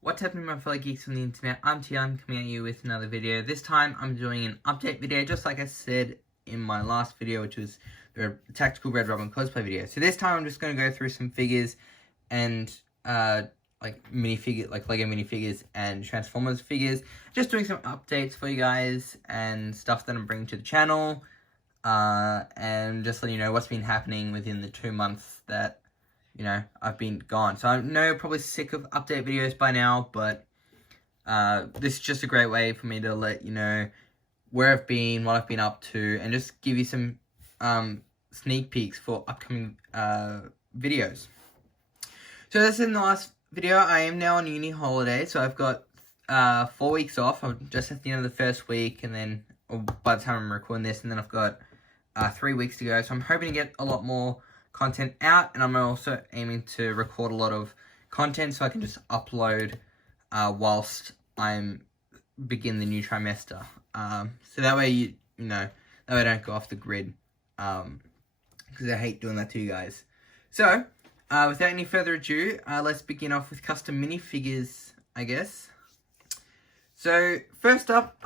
What's happening, my fellow geeks from the internet? I'm TGun coming at you with another video. This time I'm doing an update video, just like I said in my last video, which was the Tactical Red Robin cosplay video. So this time I'm just going to go through some figures and like Lego minifigures and Transformers figures. Just doing some updates for you guys and stuff that I'm bringing to the channel. And just letting you know what's been happening within the 2 months that I've been gone. So I know you're probably sick of update videos by now, but this is just a great way for me to let you know where I've been, what I've been up to, and just give you some sneak peeks for upcoming videos. So this is in the last video. I am now on uni holiday, so I've got 4 weeks off. I'm just at the end of the first week, and then by the time I'm recording this, and then I've got 3 weeks to go. So I'm hoping to get a lot more content out, and I'm also aiming to record a lot of content so I can just upload whilst I'm begin the new trimester. So that way that way I don't go off the grid, because I hate doing that to you guys. So without any further ado, let's begin off with custom minifigures, I guess. So first up,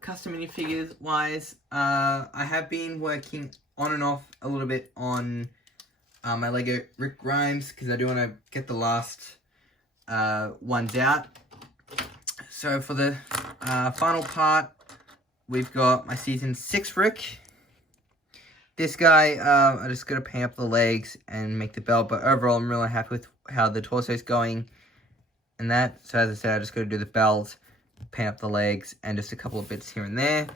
custom minifigures wise, I have been working on and off a little bit on my Lego Rick Grimes, because I do want to get the last ones out. So for the final part, we've got my Season 6 Rick. This guy, I just got to paint up the legs and make the belt, but overall I'm really happy with how the torso is going and that. So as I said, I just got to do the belt, paint up the legs, and just a couple of bits here and there.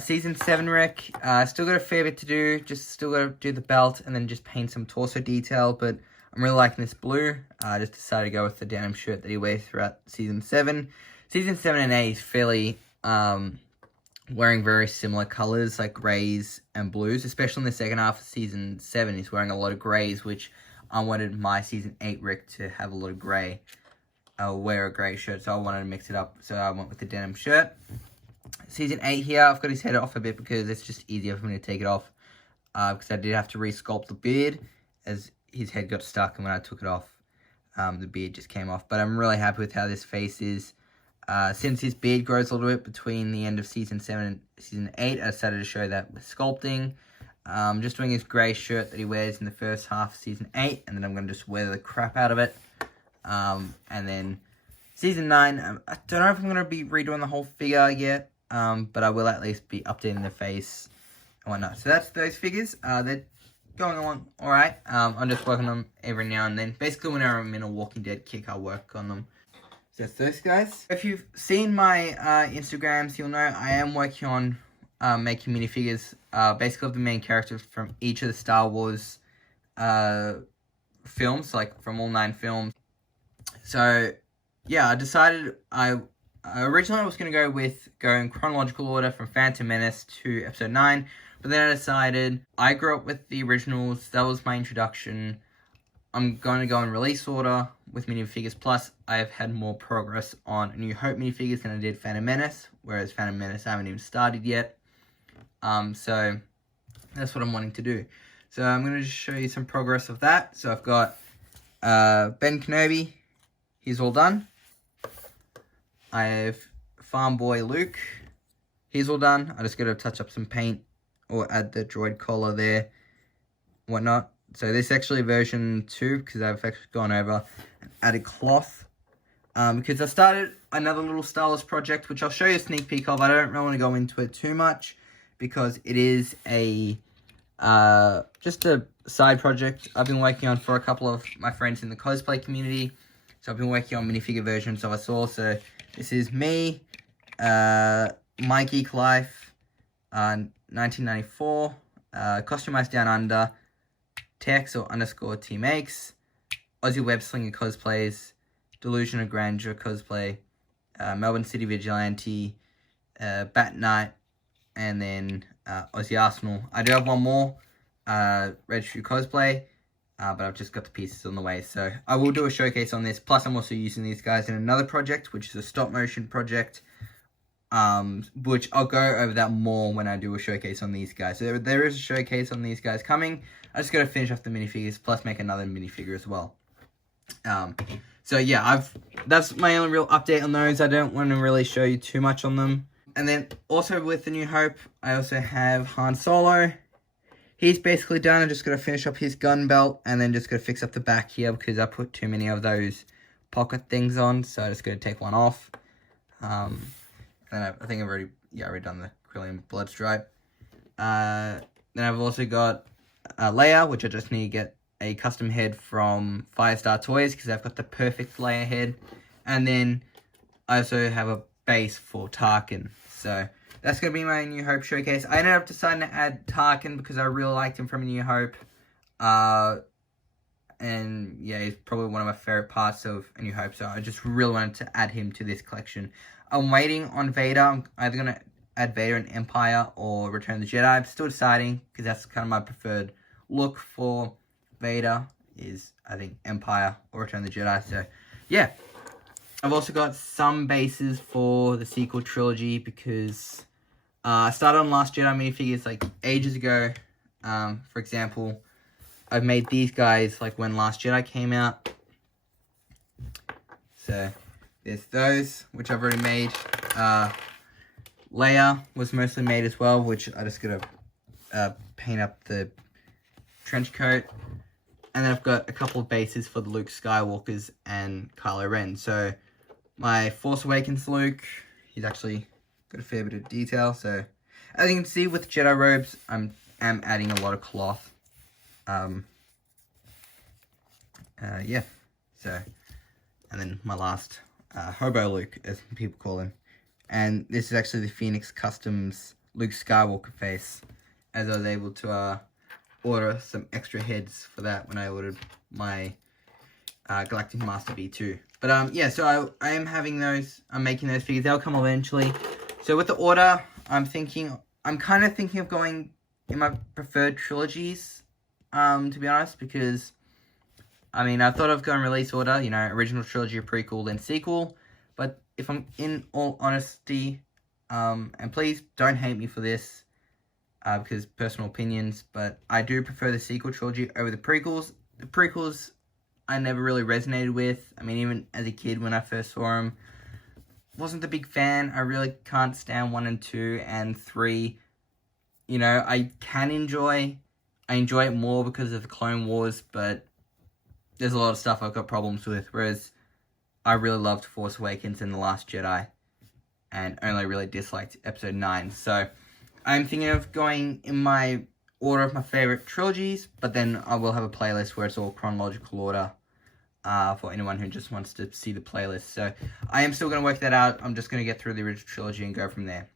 Season 7 Rick, still got a fair bit to do, just still got to do the belt and then just paint some torso detail, but I'm really liking this blue. I just decided to go with the denim shirt that he wears throughout Season 7. Season 7 and 8 is fairly wearing very similar colours, like greys and blues, especially in the second half of Season 7. He's wearing a lot of greys, which I wanted my Season 8 Rick to have a lot of grey, wear a grey shirt, so I wanted to mix it up, so I went with the denim shirt. Season 8 here, I've got his head off a bit because it's just easier for me to take it off, because I did have to re-sculpt the beard as his head got stuck, and when I took it off, the beard just came off. But I'm really happy with how this face is. Since his beard grows a little bit between the end of Season 7 and Season 8, I decided to show that with sculpting. Just doing his grey shirt that he wears in the first half of Season 8, and then I'm going to just wear the crap out of it. And then Season 9, I don't know if I'm going to be redoing the whole figure yet, but I will at least be updating the face and whatnot. So that's those figures. They're going along alright. I'm just working on them every now and then. Basically, whenever I'm in a Walking Dead kick, I'll work on them. So that's those guys. If you've seen my Instagrams, you'll know I am working on making minifigures, basically of the main characters from each of the Star Wars films, like from all 9 films. So yeah, I decided originally I was going to go in chronological order from Phantom Menace to Episode 9, but then I decided I grew up with the originals. That was my introduction. I'm going to go in release order with minifigures, plus I've had more progress on A New Hope minifigures than I did Phantom Menace, whereas Phantom Menace I haven't even started yet. So that's what I'm wanting to do. So I'm going to just show you some progress of that. So I've got Ben Kenobi. He's all done. I have Farm Boy Luke. He's all done. I just got to touch up some paint or add the droid collar there, whatnot. So this is actually version 2, because I've actually gone over and added cloth. Because I started another little Star Wars project, which I'll show you a sneak peek of. I don't really want to go into it too much, because it is a just a side project I've been working on for a couple of my friends in the cosplay community. So I've been working on minifigure versions of us all. So this is me, My Geek Life, 1994, Customized Down Under, Tex or _ Team X, Aussie Web Slinger Cosplays, Delusion of Grandeur Cosplay, Melbourne City Vigilante, Bat Knight, and then Aussie Arsenal. I do have one more, Red Shoe Cosplay, but I've just got the pieces on the way. So I will do a showcase on this. Plus I'm also using these guys in another project, which is a stop motion project, which I'll go over that more when I do a showcase on these guys. So there is a showcase on these guys coming. I just got to finish off the minifigures, plus make another minifigure as well. So yeah, that's my only real update on those. I don't want to really show you too much on them. And then also with the New Hope, I also have Han Solo. He's basically done. I'm just going to finish up his gun belt and then just going to fix up the back here because I put too many of those pocket things on. So I'm just going to take one off. And I think I've already done the Krillium blood stripe. Then I've also got Leia, which I just need to get a custom head from Firestar Toys because I've got the perfect Leia head. And then I also have a base for Tarkin. So that's going to be my New Hope showcase. I ended up deciding to add Tarkin because I really liked him from A New Hope. And yeah, he's probably one of my favorite parts of A New Hope. So I just really wanted to add him to this collection. I'm waiting on Vader. I'm either going to add Vader in Empire or Return of the Jedi. I'm still deciding because that's kind of my preferred look for Vader is, I think, Empire or Return of the Jedi. So yeah. I've also got some bases for the sequel trilogy because I started on Last Jedi minifigures like ages ago. For example, I've made these guys like when Last Jedi came out. So there's those, which I've already made. Leia was mostly made as well, which I just gotta paint up the trench coat. And then I've got a couple of bases for the Luke Skywalkers and Kylo Ren. So my Force Awakens Luke, he's actually got a fair bit of detail. So as you can see with Jedi robes, I'm adding a lot of cloth. Yeah. So, and then my last Hobo Luke, as people call him. And this is actually the Phoenix Customs Luke Skywalker face, as I was able to order some extra heads for that when I ordered my Galactic Master V2. But yeah, so I am having those. I'm making those figures. They'll come eventually. So with the order, I'm kind of thinking of going in my preferred trilogies, to be honest, because I mean, I thought of going release order, you know, original trilogy, prequel, then sequel. But if I'm in all honesty, and please don't hate me for this, because personal opinions, but I do prefer the sequel trilogy over the prequels. The prequels I never really resonated with. I mean, even as a kid when I first saw them, wasn't a big fan. I really can't stand 1 and 2 and 3. You know, I enjoy it more because of the Clone Wars, but there's a lot of stuff I've got problems with, whereas I really loved Force Awakens and The Last Jedi, and only really disliked Episode 9. So I'm thinking of going in my order of my favorite trilogies, but then I will have a playlist where it's all chronological order for anyone who just wants to see the playlist. So I am still going to work that out. I'm just going to get through the original trilogy and go from there.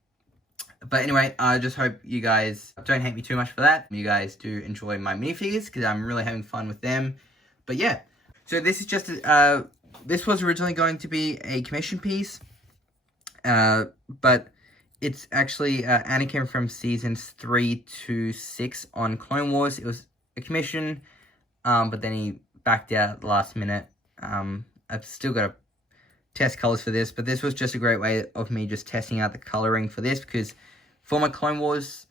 But anyway, I just hope you guys don't hate me too much for that. You guys do enjoy my minifigures because I'm really having fun with them. But yeah, so this is just this was originally going to be a commission piece, but it's actually Anakin from seasons 3 to 6 on Clone Wars. It was a commission, but then he backed out at the last minute. I've still got to test colors for this, but this was just a great way of me just testing out the coloring for this, because for my Clone Wars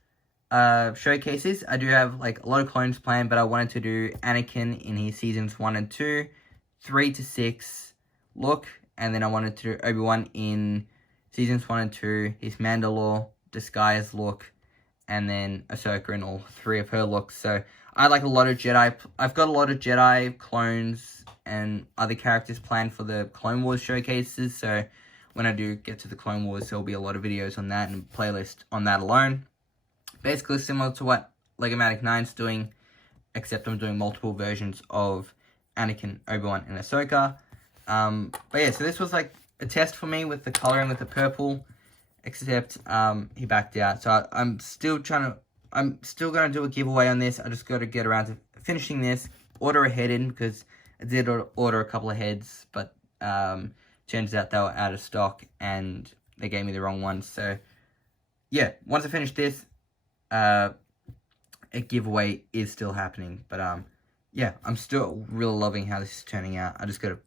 showcases, I do have like a lot of clones planned, but I wanted to do Anakin in his seasons 1 and 2, 3 to 6 look, and then I wanted to do Obi-Wan in seasons 1 and 2, his Mandalore disguise look, and then Ahsoka in all 3 of her looks. So I like a lot of Jedi. I've got a lot of Jedi clones and other characters planned for the Clone Wars showcases. So when I do get to the Clone Wars, there'll be a lot of videos on that and a playlist on that alone. Basically similar to what Legomatic 9's doing, except I'm doing multiple versions of Anakin, Obi-Wan, and Ahsoka. But yeah, so this was like a test for me with the coloring with the purple, except he backed out. So I'm still going to do a giveaway on this. I just got to get around to finishing this, order a head in, because I did order a couple of heads, but turns out they were out of stock and they gave me the wrong ones. So yeah, once I finish this, a giveaway is still happening. But yeah, I'm still really loving how this is turning out. I just got to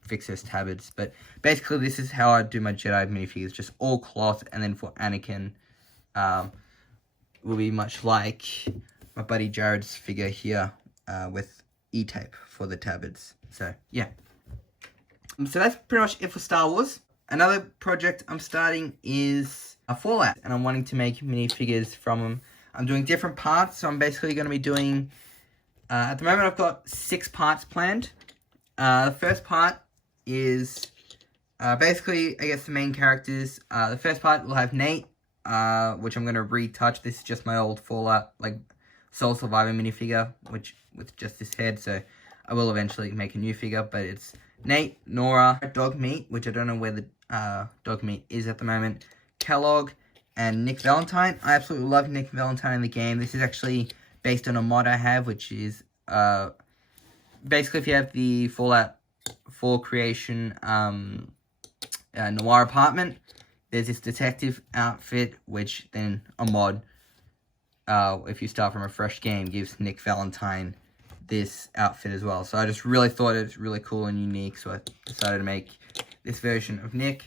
fix those tabards. But basically, this is how I do my Jedi minifigures, just all cloth. And then for Anakin, will be much like my buddy Jared's figure here with E-tape for the tabards. So yeah. So that's pretty much it for Star Wars. Another project I'm starting is a Fallout, and I'm wanting to make minifigures from them. I'm doing different parts, so I'm basically going to be doing, at the moment I've got 6 parts planned. The first part is basically, I guess, the main characters. The first part will have Nate, which I'm going to retouch. This is just my old Fallout, like, Soul Survivor minifigure, which with just this head, so I will eventually make a new figure, but it's Nate, Nora, Dog Meat, which I don't know where the Dog Meat is at the moment, Kellogg, and Nick Valentine. I absolutely love Nick Valentine in the game. This is actually based on a mod I have, which is, basically if you have the Fallout 4 creation, noir apartment, there's this detective outfit, which then a mod, if you start from a fresh game, gives Nick Valentine this outfit as well. So I just really thought it was really cool and unique, so I decided to make this version of Nick.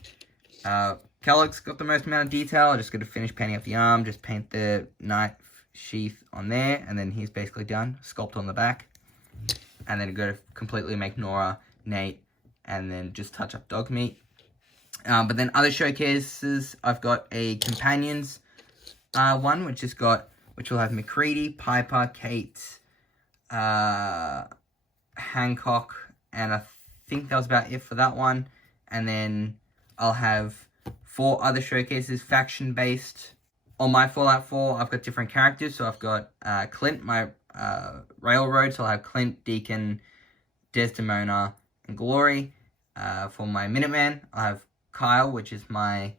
Kellogg's got the most amount of detail. I just got to finish painting up the arm, just paint the knife sheath on there, and then he's basically done. Sculpt on the back. And then go to completely make Nora, Nate, and then just touch up Dog Meat. But then other showcases, I've got a Companions one, which will have McCready, Piper, Kate, Hancock, and I think that was about it for that one. And then I'll have 4 other showcases, faction-based. On my Fallout 4, I've got different characters. So I've got Clint, my Railroad, so I'll have Clint, Deacon, Desdemona, and Glory. For my Minuteman, I'll have Kyle, which is my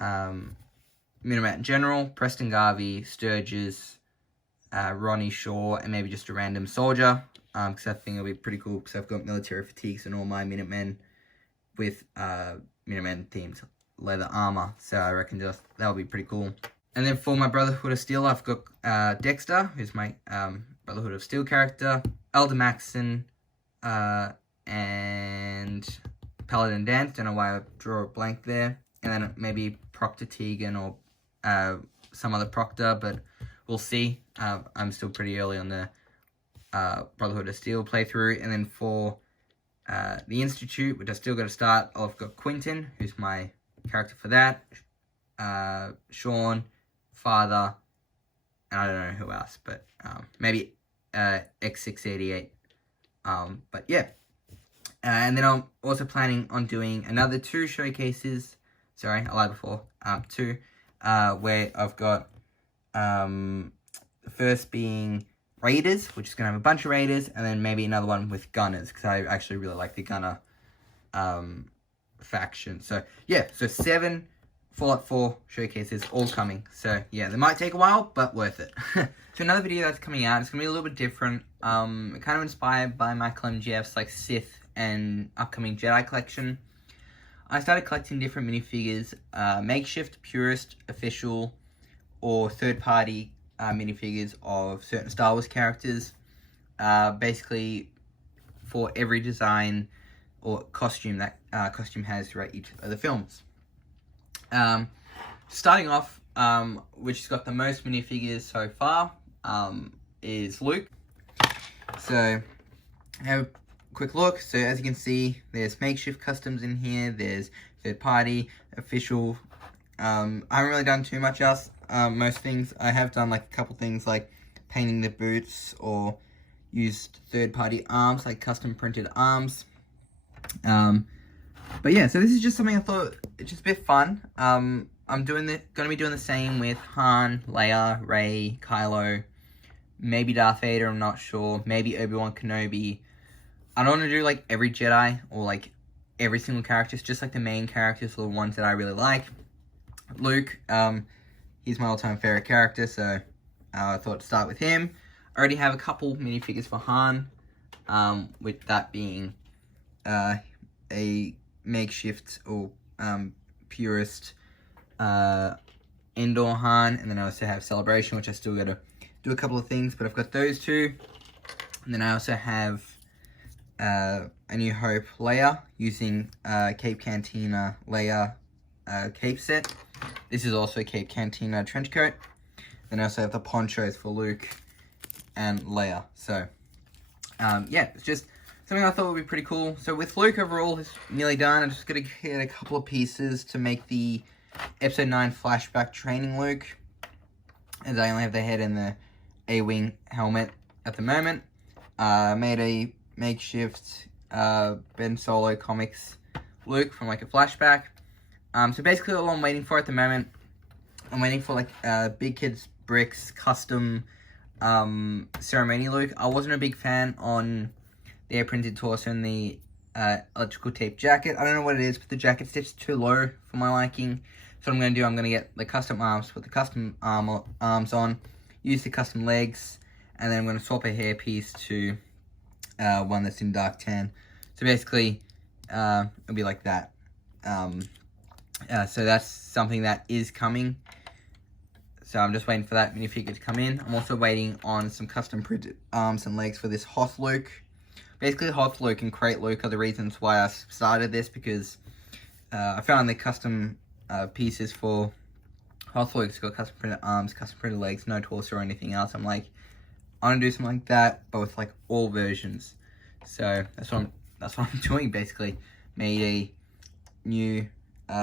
Minuteman General, Preston Garvey, Sturgis, Ronnie Shaw, and maybe just a random soldier, because I think it'll be pretty cool, because I've got military fatigues and all my Minutemen with Minutemen themed leather armor, so I reckon that'll be pretty cool. And then for my Brotherhood of Steel, I've got Dexter, who's my Brotherhood of Steel character, Elder Maxon, and Paladin Dance. Don't know why I draw a blank there. And then maybe Proctor TGun or some other Proctor, but we'll see. I'm still pretty early on the Brotherhood of Steel playthrough. And then for the Institute, which I still got to start, I've got Quentin, who's my character for that. Sean, Father, and I don't know who else, but maybe X688. But yeah. And then I'm also planning on doing another 2 showcases. Sorry, I lied before. 2. Where I've got the first being Raiders, which is going to have a bunch of Raiders, and then maybe another one with Gunners, because I actually really like the Gunner faction. So yeah, so 7 Fallout 4 showcases all coming. So yeah, they might take a while, but worth it. So another video that's coming out, it's going to be a little bit different. Kind of inspired by Michael MGF's like Sith and upcoming Jedi collection. I started collecting different minifigures, makeshift, purist, official, or third-party minifigures of certain Star Wars characters. Basically, for every design or costume that costume has throughout each of the films. Starting off, which has got the most minifigures so far, is Luke. So, have a quick look. So, as you can see, there's makeshift customs in here. There's third party, official. I haven't really done too much else. Most things I have done, like a couple things like painting the boots or used third party arms, like custom printed arms. But yeah, so this is just something I thought it's just a bit fun. I'm gonna be doing the same with Han, Leia, Rey, Kylo, maybe Darth Vader, I'm not sure, maybe Obi-Wan Kenobi. I don't want to do like every Jedi or like every single character, it's just like the main characters or the ones that I really like. Luke, he's my all-time favorite character, so I thought to start with him. I already have a couple minifigures for Han, with that being a makeshift or purist indoor Han, and then I also have Celebration, which I still got to do a couple of things, but I've got those 2. And then I also have A New Hope Leia, using Cape Cantina Leia cape set. This is also Cape Cantina trench coat. Then I also have the ponchos for Luke and Leia. So, yeah, it's just something I thought would be pretty cool. So with Luke overall is nearly done. I'm just going to get a couple of pieces to make the Episode 9 flashback training Luke. As I only have the head and the A-Wing helmet at the moment. Made a makeshift Ben Solo comics Luke from like a flashback. So basically all I'm waiting for at the moment, I'm waiting for like Big Kids Bricks custom ceremony Luke. I wasn't a big fan on the air printed torso and the electrical tape jacket. I don't know what it is, but the jacket stitch is too low for my liking. So what I'm going to do, I'm going to get the custom arms, put the custom arms on, use the custom legs, and then I'm going to swap a hairpiece to one that's in dark tan. So basically, it'll be like that. So that's something that is coming. So I'm just waiting for that minifigure to come in. I'm also waiting on some custom printed arms and legs for this Hoth Luke. Basically, Hoth Luke and Crate Luke are the reasons why I started this, because I found the custom pieces for Hoth Luke's got custom printed arms, custom printed legs, no torso or anything else. I'm like, I want to do something like that, but with like all versions. So that's what I'm doing basically. Made a new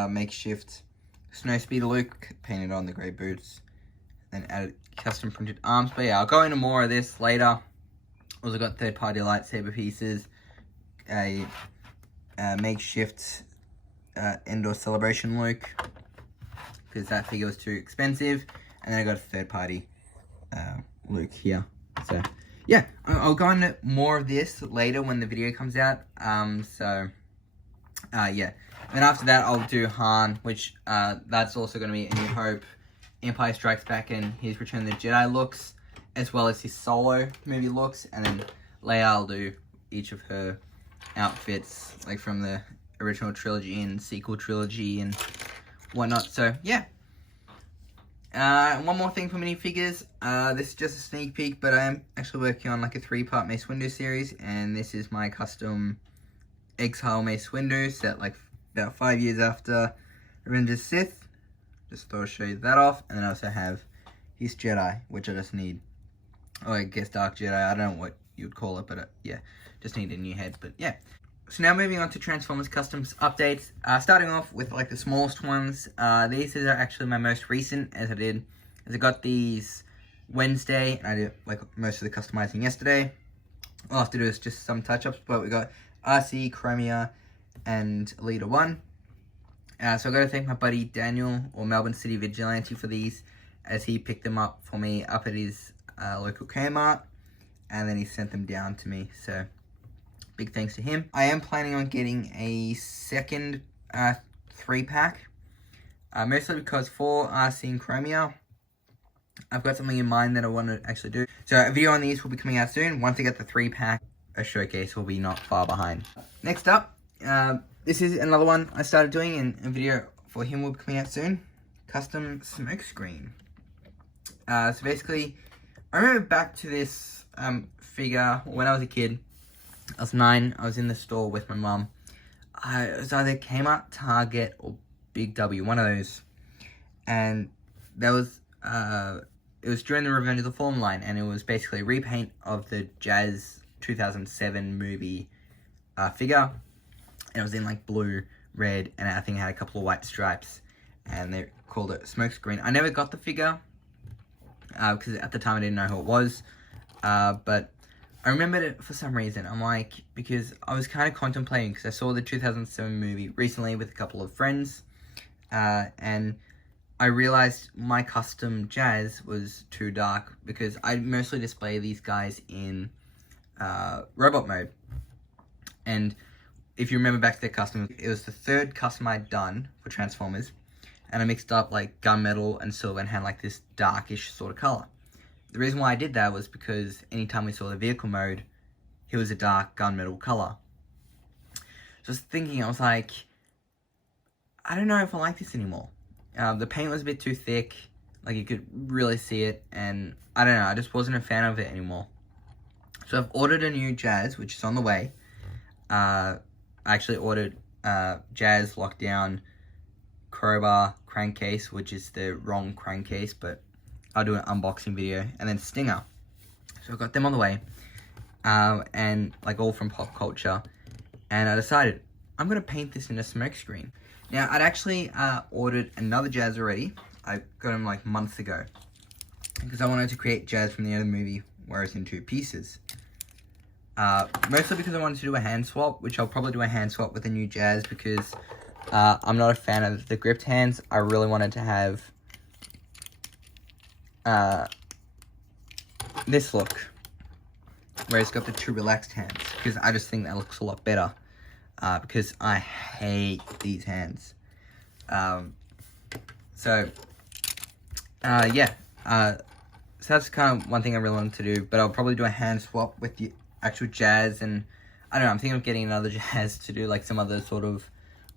makeshift Snow Speeder Luke, painted on the grey boots, then added custom printed arms. But yeah, I'll go into more of this later. Also got third-party lightsaber pieces, a makeshift Endor Celebration Luke, because that figure was too expensive, and then I got a third-party Luke here. So yeah, I'll go into more of this later when the video comes out. Yeah. And then after that, I'll do Han, which that's also going to be A New Hope, Empire Strikes Back, and his Return of the Jedi looks, as well as his Solo movie looks. And then Leia, I'll do each of her outfits, like from the original trilogy and sequel trilogy and whatnot. So yeah. One more thing for minifigures. This is just a sneak peek, but I am actually working on like a 3-part Mace Windu series, and this is my custom Exile Mace Windu set like about 5 years after Revenge of the Sith. Just thought I'd show you that off. And then I also have his Jedi, which I just need, or I guess Dark Jedi, I don't know what you would call it, but yeah, just need a new head. But yeah, so now moving on to Transformers Customs updates. Starting off with like the smallest ones. These are actually my most recent, as I got these Wednesday, and I did like most of the customizing yesterday. All I have to do is just some touch-ups, but we got RC, Chromia, and Leader 1. So I got to thank my buddy Daniel, or Melbourne City Vigilante, for these, as he picked them up for me up at his local Kmart, and then he sent them down to me. So big thanks to him. I am planning on getting a second 3-pack, mostly because for RC and Chromia, I've got something in mind that I want to actually do. So a video on these will be coming out soon. Once I get the 3-pack, a showcase will be not far behind. Next up, this is another one I started doing, and a video for him will be coming out soon. Custom smoke screen. So basically, I remember back to this figure when I was a kid. I was 9. I was in the store with my mum. It was either Kmart, Target, or Big W, one of those. And there was it was during the Revenge of the Fallen line, and it was basically a repaint of the Jazz 2007 movie figure. And it was in like blue, red, and I think it had a couple of white stripes. And they called it Smokescreen. I never got the figure, because at the time I didn't know who it was. But I remembered it for some reason. I'm like, because I was kind of contemplating, because I saw the 2007 movie recently with a couple of friends. And I realized my custom Jazz was too dark, because I mostly display these guys in robot mode. And if you remember back to the custom, it was the 3rd custom I'd done for Transformers, and I mixed up like gunmetal and silver and had like this darkish sort of color. The reason why I did that was because anytime we saw the vehicle mode, it was a dark gunmetal color. So I was thinking, I was like, I don't know if I like this anymore. The paint was a bit too thick, like you could really see it, and I don't know, I just wasn't a fan of it anymore. So I've ordered a new Jazz, which is on the way. I actually ordered Jazz Lockdown Crowbar crankcase, which is the wrong crankcase, but I'll do an unboxing video, and then Stinger. So I've got them on the way. and like all from pop culture. And I decided I'm gonna paint this in a smoke screen. Now I'd actually ordered another Jazz already. I got him like months ago because I wanted to create Jazz from the other movie where it's in 2 pieces. Mostly because I wanted to do a hand swap, which I'll probably do a hand swap with the new Jazz because I'm not a fan of the gripped hands. I really wanted to have this look where it's got the 2 relaxed hands because I just think that looks a lot better because I hate these hands. So that's kind of one thing I really wanted to do, but I'll probably do a hand swap with the actual Jazz, and I don't know, I'm thinking of getting another Jazz to do like some other sort of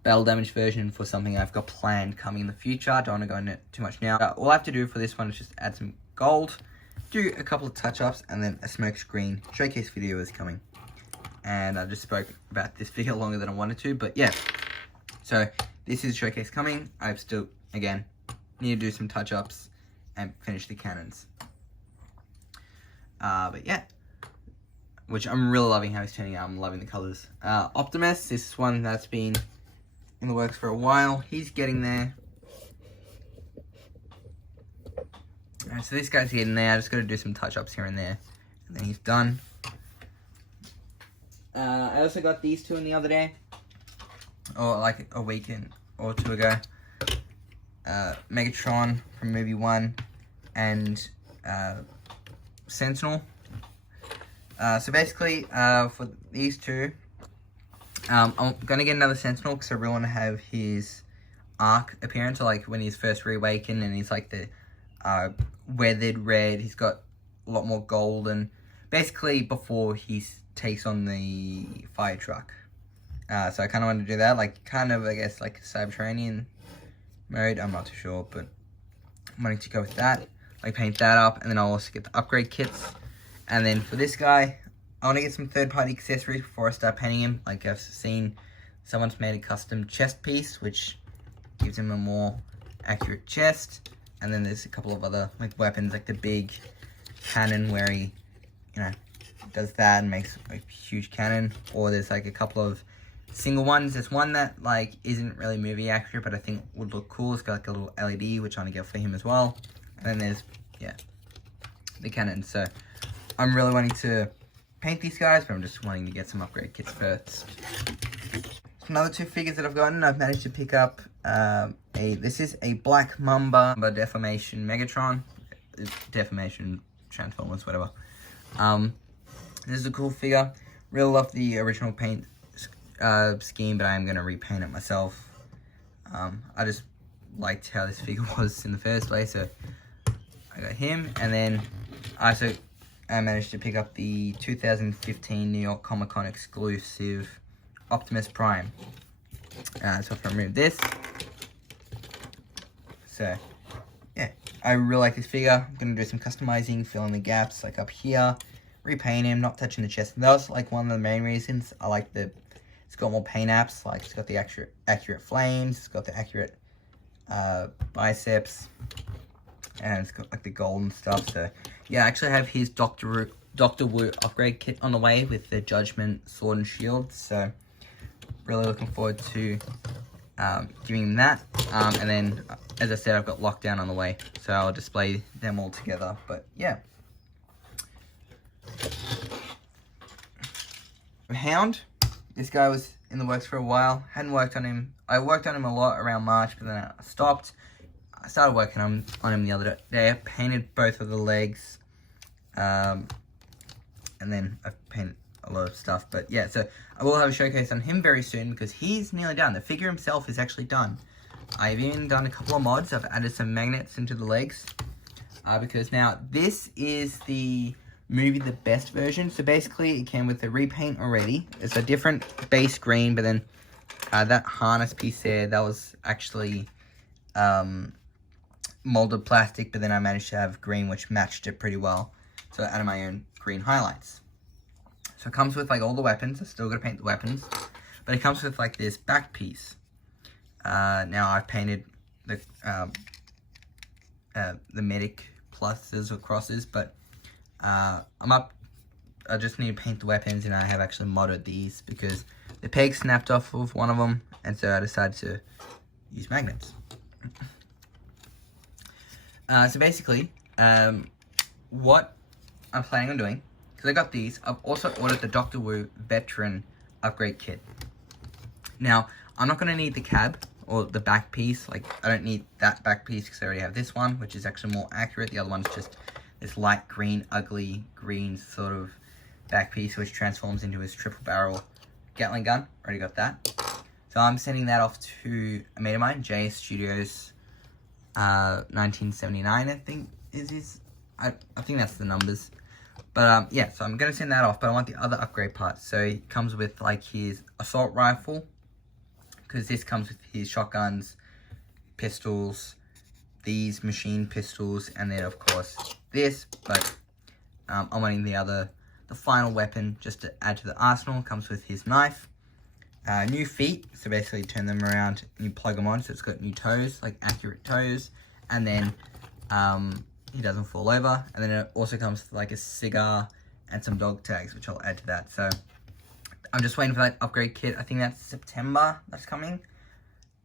battle damage version for something I've got planned coming in the future. I don't want to go into it too much now. All I have to do for this one is just add some gold, do a couple of touch-ups, and then a smoke screen showcase video is coming. And I just spoke about this video longer than I wanted to, but yeah. So this is showcase coming. I've still, again, need to do some touch-ups and finish the cannons. But yeah, which I'm really loving how he's turning out. I'm loving the colors. Optimus, this is one that's been in the works for a while. He's getting there. Alright, so this guy's getting there. I just got to do some touch-ups here and there, and then he's done. I also got these 2 in the other day, or like a week or 2 ago. Megatron from movie 1 and Sentinel. So basically, for these 2, I'm gonna get another Sentinel because I really want to have his arc appearance, or like when he's first reawakened and he's like the weathered red. He's got a lot more gold, and basically before he takes on the fire truck. So I kind of want to do that, like kind of I guess like Cybertranian mode. I'm not too sure, but I'm wanting to go with that. Like paint that up, and then I'll also get the upgrade kits. And then for this guy, I want to get some third-party accessories before I start painting him. Like I've seen someone's made a custom chest piece, which gives him a more accurate chest. And then there's a couple of other like weapons, like the big cannon where he, you know, does that and makes a huge cannon. Or there's like a couple of single ones. There's one that like isn't really movie accurate, but I think would look cool. It's got like a little LED, which I want to get for him as well. And then there's, yeah, the cannon. So I'm really wanting to paint these guys, but I'm just wanting to get some upgrade kits first. Another 2 figures that I've gotten, I've managed to pick up this is a Black Mamba Deformation Megatron. Deformation Transformers, whatever. This is a cool figure. Really love the original paint scheme, but I am going to repaint it myself. I just liked how this figure was in the first place, so I got him. And then I managed to pick up the 2015 New York Comic Con exclusive Optimus Prime. So if I remove this, so yeah, I really like this figure. I'm gonna do some customizing, fill in the gaps like up here, repaint him, not touching the chest. And that was like one of the main reasons I like it's got more paint apps. Like it's got the accurate flames, it's got the accurate biceps, and it's got like the gold and stuff. So yeah, I actually have his Dr. Wu upgrade kit on the way with the Judgment sword and shield. So really looking forward to giving him that. And then, as I said, I've got Lockdown on the way, so I'll display them all together. But yeah. Hound, this guy was in the works for a while. Hadn't worked on him. I worked on him a lot around March, but then I stopped. I started working on him the other day. I painted both of the legs, and then I've painted a lot of stuff. But yeah, so I will have a showcase on him very soon because he's nearly done. The figure himself is actually done. I've even done a couple of mods. I've added some magnets into the legs because now this is the movie The Best version. So basically it came with the repaint already. It's a different base green, but then that harness piece there, that was actually molded plastic, but then I managed to have green, which matched it pretty well. So I added my own green highlights. So it comes with like all the weapons. I still gotta paint the weapons, but it comes with like this back piece. Now I've painted the medic pluses or crosses, but I'm up I just need to paint the weapons, and I have actually modded these because the peg snapped off of one of them, and so I decided to use magnets. So basically, what I'm planning on doing, because I got these, I've also ordered the Dr. Wu Veteran Upgrade Kit. Now, I'm not going to need the cab or the back piece. Like, I don't need that back piece because I already have this one, which is actually more accurate. The other one's just this light green, ugly green sort of back piece, which transforms into his triple barrel Gatling gun. Already got that. So I'm sending that off to a mate of mine, JS Studios 1979, I think is his. I think that's the numbers. But yeah, so I'm going to send that off, but I want the other upgrade parts. So it comes with like his assault rifle, because this comes with his shotguns, pistols, these machine pistols, and then of course this. But I'm wanting the final weapon just to add to the arsenal. Comes with his knife, new feet, so basically turn them around and you plug them on, so it's got new toes, like accurate toes, and then he doesn't fall over. And then it also comes with like a cigar and some dog tags, which I'll add to that. So I'm just waiting for that upgrade kit. I think that's September that's coming.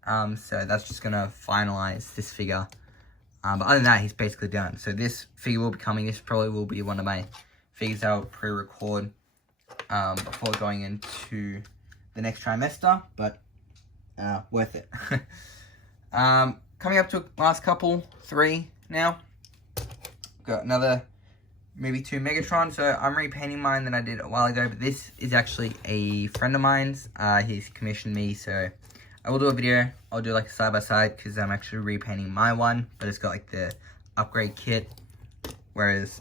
So that's just gonna finalize this figure. But other than that, he's basically done. So this figure will be coming. This probably will be one of my figures I'll pre-record before going into the next trimester, but worth it. Coming up to last couple, 3 now. Got another maybe 2 Megatron. So I'm repainting mine that I did a while ago, but this is actually a friend of mine's. He's commissioned me, so I will do a video. I'll do like a side-by-side because I'm actually repainting my one, but it's got like the upgrade kit, whereas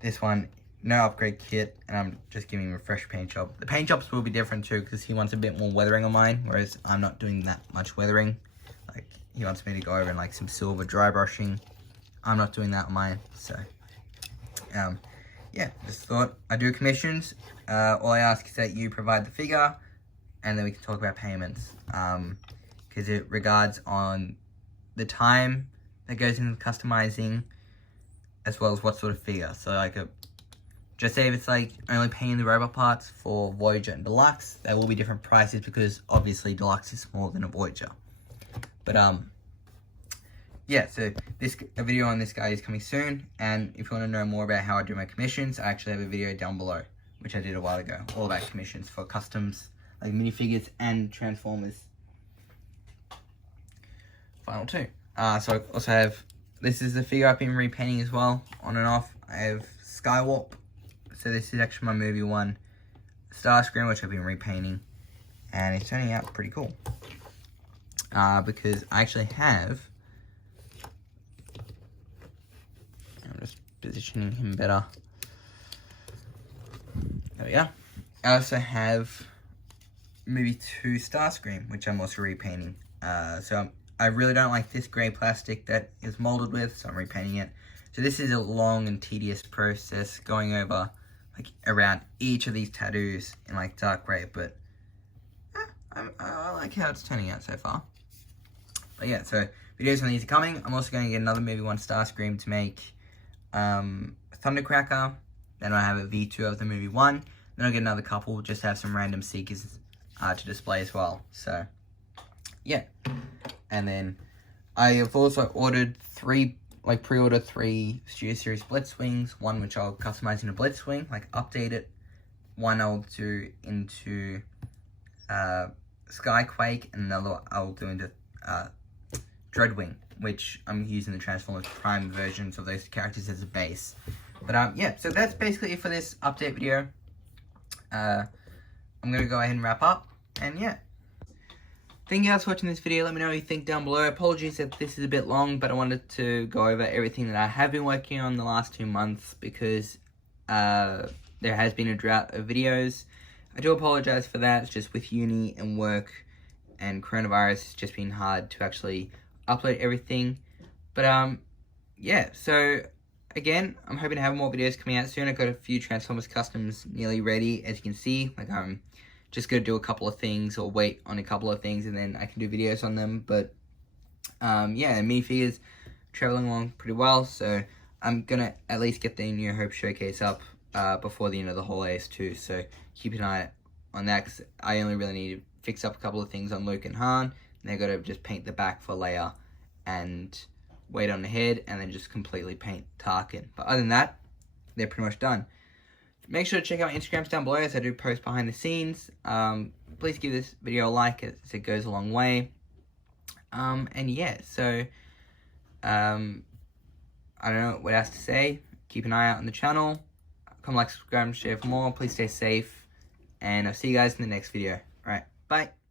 this one, no upgrade kit, and I'm just giving him a fresh paint job. The paint jobs will be different too because he wants a bit more weathering on mine, whereas I'm not doing that much weathering. Like, he wants me to go over and like some silver dry brushing. I'm not doing that on mine, so yeah, just thought I'd do commissions. All I ask is that you provide the figure, and then we can talk about payments, because it regards on the time that goes into customizing, as well as what sort of figure. So like just say if it's like only paying the robot parts for Voyager and Deluxe, there will be different prices because obviously Deluxe is smaller than a Voyager. But yeah, so a video on this guy is coming soon, and if you want to know more about how I do my commissions, I actually have a video down below, which I did a while ago, all about commissions for customs, like minifigures and Transformers. Final 2. So I also have, this is the figure I've been repainting as well, on and off. I have Skywalk, so this is actually my movie 1 Starscream, which I've been repainting, and it's turning out pretty cool. Because I actually have, I'm just positioning him better. There we go. I also have movie 2 Starscream, which I'm also repainting. So I really don't like this grey plastic that is molded with, so I'm repainting it. So this is a long and tedious process going over like around each of these tattoos in like dark grey, but I like how it's turning out so far. But yeah, so videos on these are coming. I'm also going to get another movie 1 Starscream to make Thundercracker. Then I have a V2 of the movie 1. Then I'll get another couple, just to have some random Seekers to display as well. So yeah. And then I have also ordered pre-ordered 3 Studio Series Blitzwings. One which I'll customize into Blitzwing, like update it. One I'll do into Skyquake, and another I'll do into Dreadwing, which I'm using the Transformers Prime versions of those characters as a base. But yeah, so that's basically it for this update video. I'm gonna go ahead and wrap up, and yeah. Thank you guys for watching this video. Let me know what you think down below. Apologies if this is a bit long, but I wanted to go over everything that I have been working on the last 2 months because there has been a drought of videos. I do apologize for that. It's just with uni and work and coronavirus, it's just been hard to actually upload everything. But yeah, so again, I'm hoping to have more videos coming out soon. I've got a few Transformers customs nearly ready, as you can see. Like I'm just gonna do a couple of things or wait on a couple of things and then I can do videos on them. But yeah, minifigures traveling along pretty well, so I'm gonna at least get the New Hope showcase up before the end of the holidays too. So keep an eye on that, because I only really need to fix up a couple of things on Luke and Han. And they got to just paint the back for Leia and wait on the head, and then just completely paint Tarkin. But other than that, they're pretty much done. Make sure to check out my Instagrams down below, as I do post behind the scenes. Please give this video a like, as it goes a long way. And yeah, so I don't know what else to say. Keep an eye out on the channel. Come like, subscribe, and share for more. Please stay safe, and I'll see you guys in the next video. Alright, bye.